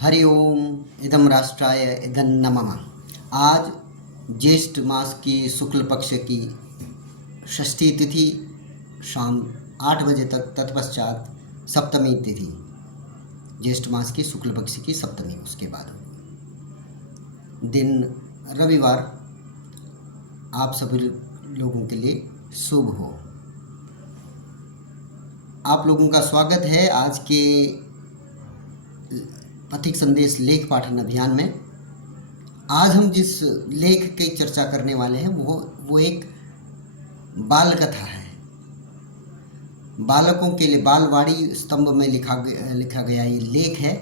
हरि ओम इदम राष्ट्राय इदं नमः। आज ज्येष्ठ मास की शुक्ल पक्ष की षष्ठी तिथि शाम 8 बजे तक, तत्पश्चात सप्तमी तिथि, ज्येष्ठ मास की शुक्ल पक्ष की सप्तमी उसके बाद दिन रविवार आप सभी लोगों के लिए शुभ हो। आप लोगों का स्वागत है आज के पथिक संदेश लेख पाठन अभियान में। आज हम जिस लेख की चर्चा करने वाले हैं वो एक बाल कथा है। बालकों के लिए बालवाड़ी स्तंभ में लिखा गया ये लेख है।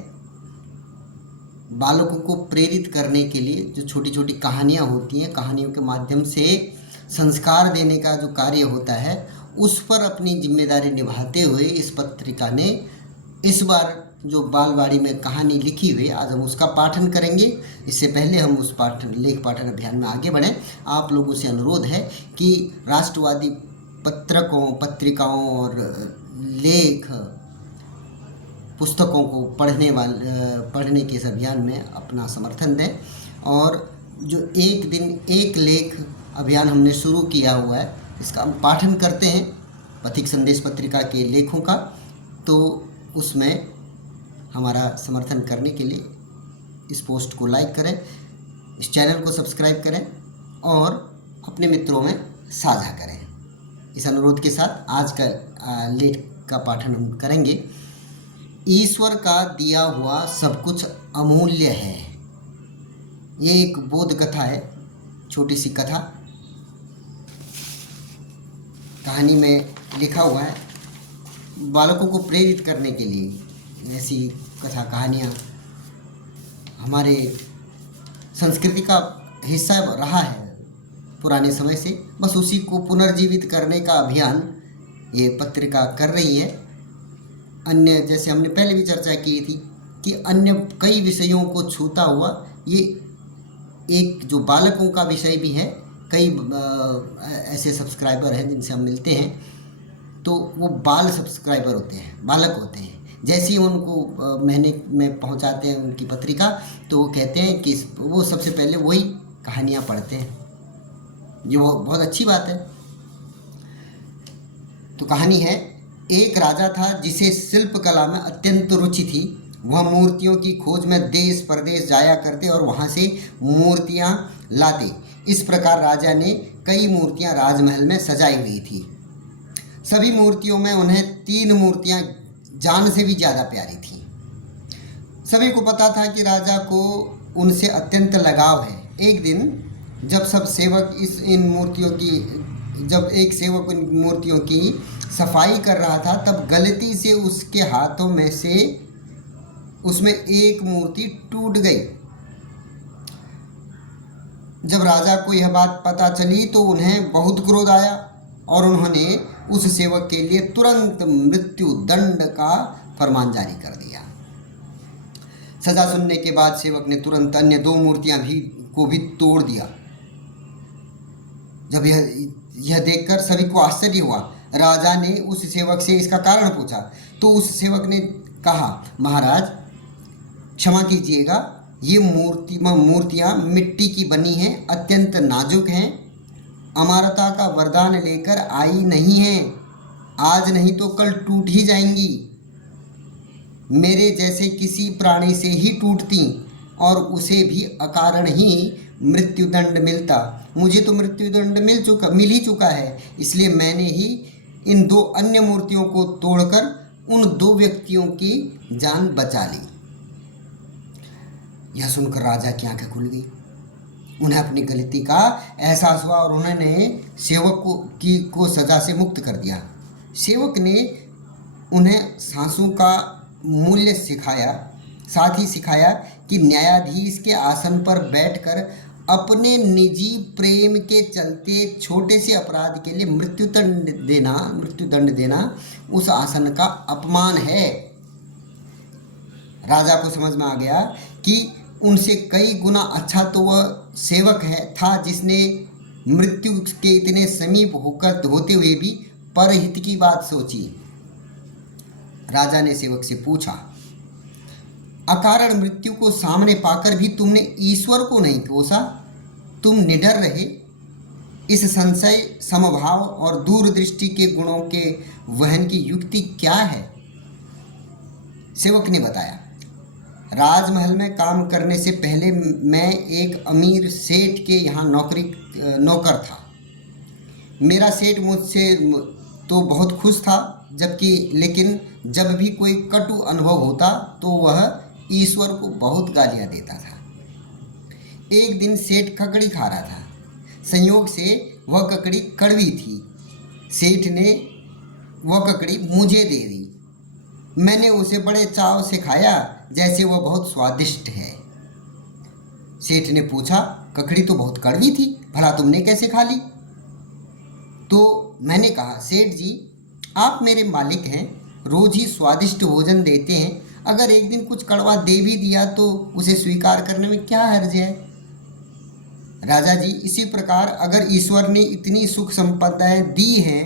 बालकों को प्रेरित करने के लिए जो छोटी छोटी कहानियाँ होती हैं, कहानियों के माध्यम से संस्कार देने का जो कार्य होता है, उस पर अपनी जिम्मेदारी निभाते हुए इस पत्रिका ने इस बार जो बालवाड़ी में कहानी लिखी हुई, आज हम उसका पाठन करेंगे। इससे पहले हम उस लेख पाठन अभियान में आगे बढ़ें, आप लोगों से अनुरोध है कि राष्ट्रवादी पत्रिकाओं और लेख पुस्तकों को पढ़ने के इस अभियान में अपना समर्थन दें। और जो एक दिन एक लेख अभियान हमने शुरू किया हुआ है, इसका हम पाठन करते हैं पथिक संदेश पत्रिका के लेखों का, तो उसमें हमारा समर्थन करने के लिए इस पोस्ट को लाइक करें, इस चैनल को सब्सक्राइब करें और अपने मित्रों में साझा करें। इस अनुरोध के साथ आज का लेख का पाठन हम करेंगे। ईश्वर का दिया हुआ सब कुछ अमूल्य है। ये एक बोध कथा है, छोटी सी कथा। कहानी में लिखा हुआ है बालकों को प्रेरित करने के लिए ऐसी कथा कहानियाँ हमारे संस्कृति का हिस्सा रहा है पुराने समय से। बस उसी को पुनर्जीवित करने का अभियान ये पत्रिका कर रही है। अन्य, जैसे हमने पहले भी चर्चा की थी कि अन्य कई विषयों को छूता हुआ ये एक जो बालकों का विषय भी है। कई ऐसे सब्सक्राइबर हैं जिनसे हम मिलते हैं, तो वो बाल सब्सक्राइबर होते हैं, बालक होते हैं। जैसे ही उनको महीने में पहुंचाते हैं उनकी पत्रिका, तो वो कहते हैं कि वो सबसे पहले वही कहानियाँ पढ़ते हैं। ये बहुत अच्छी बात है। तो कहानी है, एक राजा था जिसे शिल्प कला में अत्यंत रुचि थी। वह मूर्तियों की खोज में देश परदेश जाया करते और वहाँ से मूर्तियाँ लाते। इस प्रकार राजा ने कई मूर्तियाँ राजमहल में सजाई हुई थी। सभी मूर्तियों में उन्हें 3 मूर्तियाँ जान से भी ज़्यादा प्यारी थीं। सभी को पता था कि राजा को उनसे अत्यंत लगाव है। एक दिन जब एक सेवक इन मूर्तियों की सफाई कर रहा था, तब गलती से उसके हाथों में से उसमें एक मूर्ति टूट गई। जब राजा को यह बात पता चली तो उन्हें बहुत क्रोध आया और उन्होंने उस सेवक के लिए तुरंत मृत्यु दंड का फरमान जारी कर दिया। सजा सुनने के बाद सेवक ने तुरंत अन्य 2 मूर्तियां को भी तोड़ दिया। जब यह देखकर सभी को आश्चर्य हुआ। राजा ने उस सेवक से इसका कारण पूछा, तो उस सेवक ने कहा, महाराज क्षमा कीजिएगा, ये मूर्तियाँ मिट्टी की बनी हैं, अत्यंत नाजुक हैं, अमरता का वरदान लेकर आई नहीं हैं, आज नहीं तो कल टूट ही जाएंगी। मेरे जैसे किसी प्राणी से ही टूटती और उसे भी अकारण ही मृत्युदंड मिलता। मुझे तो मृत्युदंड मिल ही चुका है, इसलिए मैंने ही इन 2 अन्य मूर्तियों को तोड़कर उन 2 व्यक्तियों की जान बचा ली। यह सुनकर राजा की आंखें खुल गई। उन्हें अपनी गलती का एहसास हुआ और उन्होंने सेवक को सज़ा से मुक्त कर दिया। सेवक ने उन्हें सांसों का मूल्य सिखाया, साथ ही सिखाया कि न्यायाधीश के आसन पर बैठकर अपने निजी प्रेम के चलते छोटे से अपराध के लिए मृत्युदंड देना उस आसन का अपमान है। राजा को समझ में आ गया कि उनसे कई गुना अच्छा तो वह सेवक था जिसने मृत्यु के इतने समीप होते हुए भी परहित की बात सोची। राजा ने सेवक से पूछा, अकारण मृत्यु को सामने पाकर भी तुमने ईश्वर को नहीं कोसा। तुम निडर रहे। इस संशय, समभाव और दूरदृष्टि के गुणों के वहन की युक्ति क्या है? सेवक ने बताया, राजमहल में काम करने से पहले मैं एक अमीर सेठ के यहाँ नौकर था। मेरा सेठ मुझसे तो बहुत खुश था, लेकिन जब भी कोई कटु अनुभव होता तो वह ईश्वर को बहुत गालियाँ देता था। एक दिन सेठ ककड़ी खा रहा था। संयोग से वह ककड़ी कड़वी थी। सेठ ने वह ककड़ी मुझे दे दी। मैंने उसे बड़े चाव से खाया, जैसे वह बहुत स्वादिष्ट है। सेठ ने पूछा, ककड़ी तो बहुत कड़वी थी, भला तुमने कैसे खा ली? तो मैंने कहा, सेठ जी, आप मेरे मालिक हैं, रोज ही स्वादिष्ट भोजन देते हैं। अगर एक दिन कुछ कड़वा दे भी दिया तो उसे स्वीकार करने में क्या हर्ज है? राजा जी, इसी प्रकार अगर ईश्वर ने इतनी सुख संपदाएं दी हैं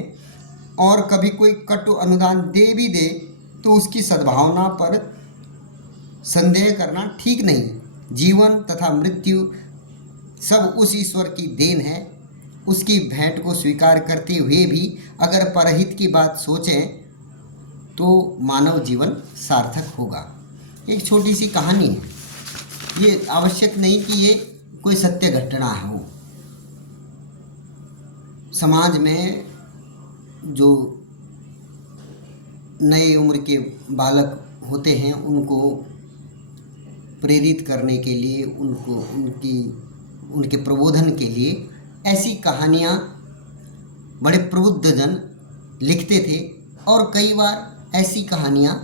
और कभी कोई कटु अनुदान दे भी दे तो उसकी सद्भावना पर संदेह करना ठीक नहीं। जीवन तथा मृत्यु सब उस ईश्वर की देन है। उसकी भेंट को स्वीकार करते हुए भी अगर परहित की बात सोचें तो मानव जीवन सार्थक होगा। एक छोटी सी कहानी है, ये आवश्यक नहीं कि ये कोई सत्य घटना हो। समाज में जो नए उम्र के बालक होते हैं उनको प्रेरित करने के लिए, उनके प्रबोधन के लिए ऐसी कहानियाँ बड़े प्रबुद्ध जन लिखते थे। और कई बार ऐसी कहानियाँ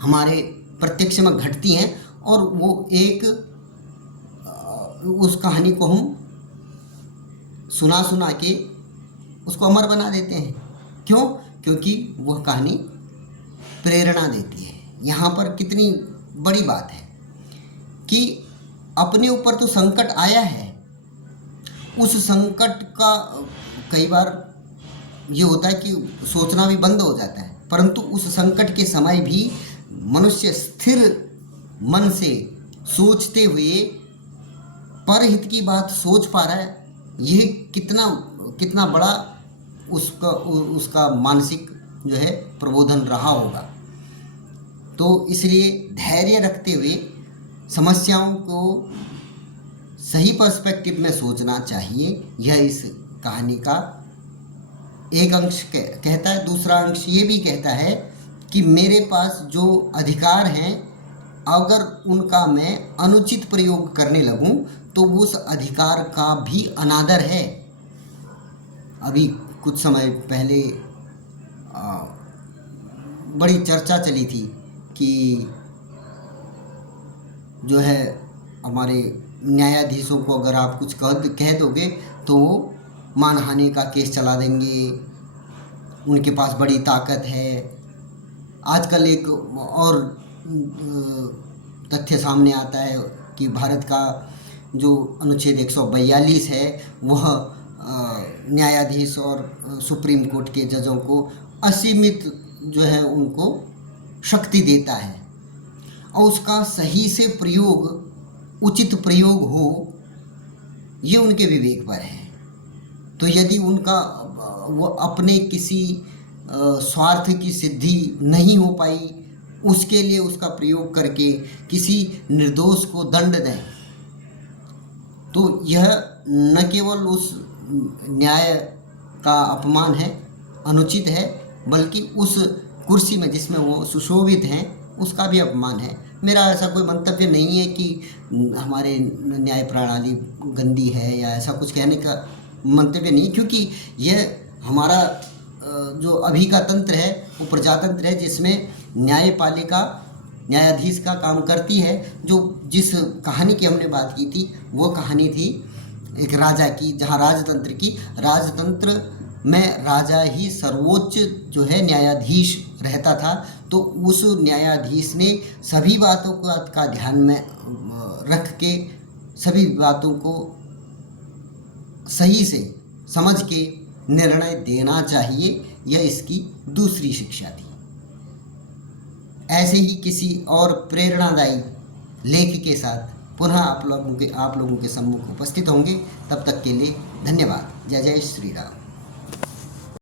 हमारे प्रत्यक्ष में घटती हैं और वो उस कहानी को हम सुना के उसको अमर बना देते हैं। क्यों? क्योंकि वह कहानी प्रेरणा देती है। यहाँ पर कितनी बड़ी बात है कि अपने ऊपर तो संकट आया है, उस संकट का कई बार ये होता है कि सोचना भी बंद हो जाता है, परंतु उस संकट के समय भी मनुष्य स्थिर मन से सोचते हुए परहित की बात सोच पा रहा है। ये कितना बड़ा उसका मानसिक जो है प्रबोधन रहा होगा। तो इसलिए धैर्य रखते हुए समस्याओं को सही पर्सपेक्टिव में सोचना चाहिए। यह इस कहानी का एक अंश कहता है। दूसरा अंश ये भी कहता है कि मेरे पास जो अधिकार हैं, अगर उनका मैं अनुचित प्रयोग करने लगूं तो उस अधिकार का भी अनादर है। अभी कुछ समय पहले बड़ी चर्चा चली थी कि जो है हमारे न्यायाधीशों को अगर आप कुछ कह दोगे तो वो मानहानि का केस चला देंगे, उनके पास बड़ी ताकत है। आजकल एक और तथ्य सामने आता है कि भारत का जो अनुच्छेद 142 है वह न्यायाधीश और सुप्रीम कोर्ट के जजों को असीमित जो है उनको शक्ति देता है और उसका सही से प्रयोग, उचित प्रयोग हो, ये उनके विवेक पर है। तो यदि वो अपने किसी स्वार्थ की सिद्धि नहीं हो पाई, उसके लिए उसका प्रयोग करके किसी निर्दोष को दंड दें, तो यह न केवल उस न्याय का अपमान है, अनुचित है, बल्कि उस कुर्सी में जिसमें वो सुशोभित हैं उसका भी अपमान है। मेरा ऐसा कोई मंतव्य नहीं है कि हमारे न्याय प्रणाली गंदी है या ऐसा कुछ कहने का मंतव्य नहीं, क्योंकि यह हमारा जो अभी का तंत्र है वो प्रजातंत्र है जिसमें न्यायपालिका न्यायाधीश का काम करती है। जिस कहानी की हमने बात की थी वो कहानी थी एक राजा की, जहाँ राजतंत्र में राजा ही सर्वोच्च जो है न्यायाधीश रहता था। तो उस न्यायाधीश ने सभी बातों का ध्यान में रख के सभी बातों को सही से समझ के निर्णय देना चाहिए। यह इसकी दूसरी शिक्षा थी। ऐसे ही किसी और प्रेरणादायी लेख के साथ पुनः आप लोगों के सम्मुख उपस्थित होंगे। तब तक के लिए धन्यवाद। जय जय श्री राम।